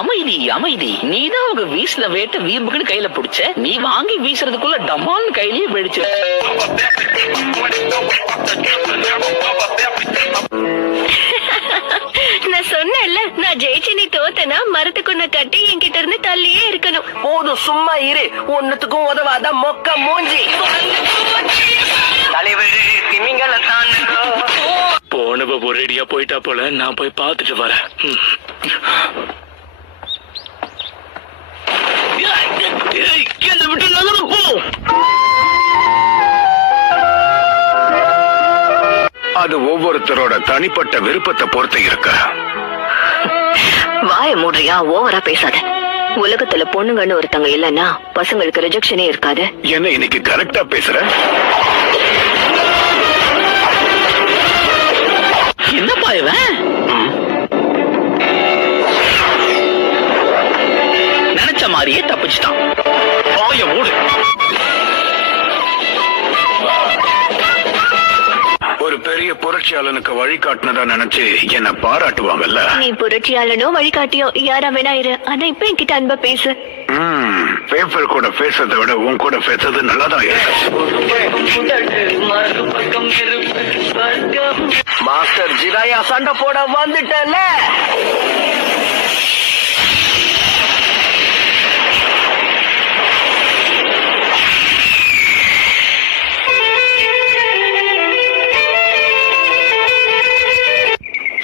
அமைதி அமைதி. நீதான் அவங்க வீசின வேட்டை வீம்புக்குன்னு கையில பிடிச்ச. நீ வாங்கி வீசுறதுக்குள்ள டமால்னு கையிலேயே வெடிச்சு. நான் சொன்னேன்ல, நான் ஜெயிச்சு நீ தோத்தனா மரத்துக்குன்ன கட்டி என்கிட்ட இருந்து தள்ளியே இருக்கணும். போதும் சும்மா இரு. ஒன்னுத்துக்கும் உதவாத மொக்க மூஞ்சி. தலைவர் திமிங்கல போனவ ஒரேடியா போயிட்டா போல. நான் போய் பாத்துட்டு வரேன். அது ஒவ்வொருத்தரோட தனிப்பட்ட விருப்பத்தை பொறுத்து இருக்கு. வாய மூடுறியா? ஓவரா பேசாத. உலகத்துல பொண்ணுங்கன்னு ஒருத்தங்க இல்லன்னா பசங்களுக்கு ரிஜெக்ஷனே இருக்காது. என்ன இன்னைக்கு கரெக்டா பேசுற? என்னப்பா இவன்? நினைச்ச மாதிரியே தப்பிச்சுட்டான். வாய மூடு. ஒரு பெரிய புரட்சியாளனுக்கு வழிகாட்டினதா நினைச்சு என்ன பாராட்டுவாங்கல்ல. நீ புரட்சியாளனோ வழிகாட்டியோ யாரா வேணா இரு. ஆனா இப்ப என்கிட்ட அன்பா பேசு. பேப்பர் கூட பேசுறதை விட உன் கூட பேசுறது நல்லாதான் இருக்கு. மாஸ்டர் ஜிராயா சண்டை போட வந்துட்டல.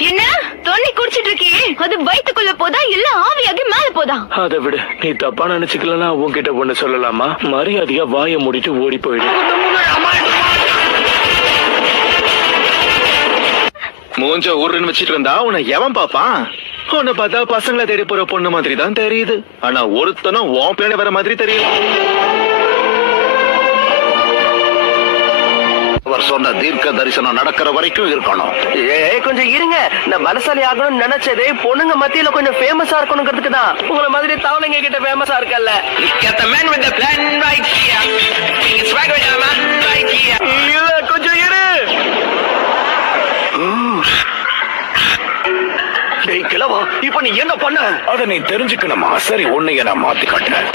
என்ன தண்ணி குடிச்சிட்டு இருக்கியே? அது வயிற்றுக்குள்ள போதா இல்ல ஆவியாகி மேல போதா? அதை விட நீ தப்பா நினைச்சுக்கலன்னா உன்கிட்ட ஒண்ணு சொல்லலாமா? மரியாதையா வாய மூடிட்டு ஓடி போயிடு. மூஞ்ச ஊருன்னு வச்சிட்டு இருந்தா உன்னை எவன் பாப்பான்? உன்னை பார்த்தா பசங்களை தேடி போற பொண்ணு மாதிரி தான் தெரியுது. ஆனா ஒருத்தனும் உன் பிள்ளை வர மாதிரி தெரியல. அவர் சொன்ன தீர்க்க தரிசனம் நடக்கிற வரைக்கும் இருக்கணும். கொஞ்சம் இருங்க. நான் பலசாலி ஆகணும்னு நினைச்சதே பொண்ணுங்க மத்தியில கொஞ்சம் ஃபேமஸா இருக்கணுங்கிறதுக்கு தான். உங்களை மாதிரி தவளைங்க கிட்ட ஃபேமஸா இருக்கல்ல. இல்ல கொஞ்சம் இரு. டேய் கிழவா, இப்ப நீ என்ன பண்ண? அதை நீ தெரிஞ்சுக்கணுமா? சரி, உன்னைய நான் மாத்தி காட்டுறேன்.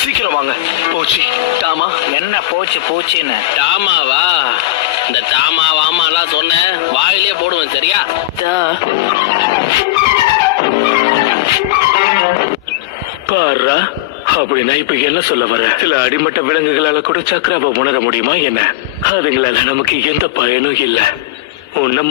சீக்கிரம் வாங்க. போச்சு டாமா. என்ன போச்சு போச்சுன்னு? டாமாவா? இந்த டாமாவாமாலாம் சொன்ன வாயிலே போடுவேன். சரியா? பாரா, அப்படின்னா இப்ப என்ன சொல்ல வர? சில அடிமட்ட விலங்குகளால கூட சக்கராவை உணர முடியுமா என்ன? அதுங்களால நமக்கு எந்த பயனும் இல்ல. உன்ன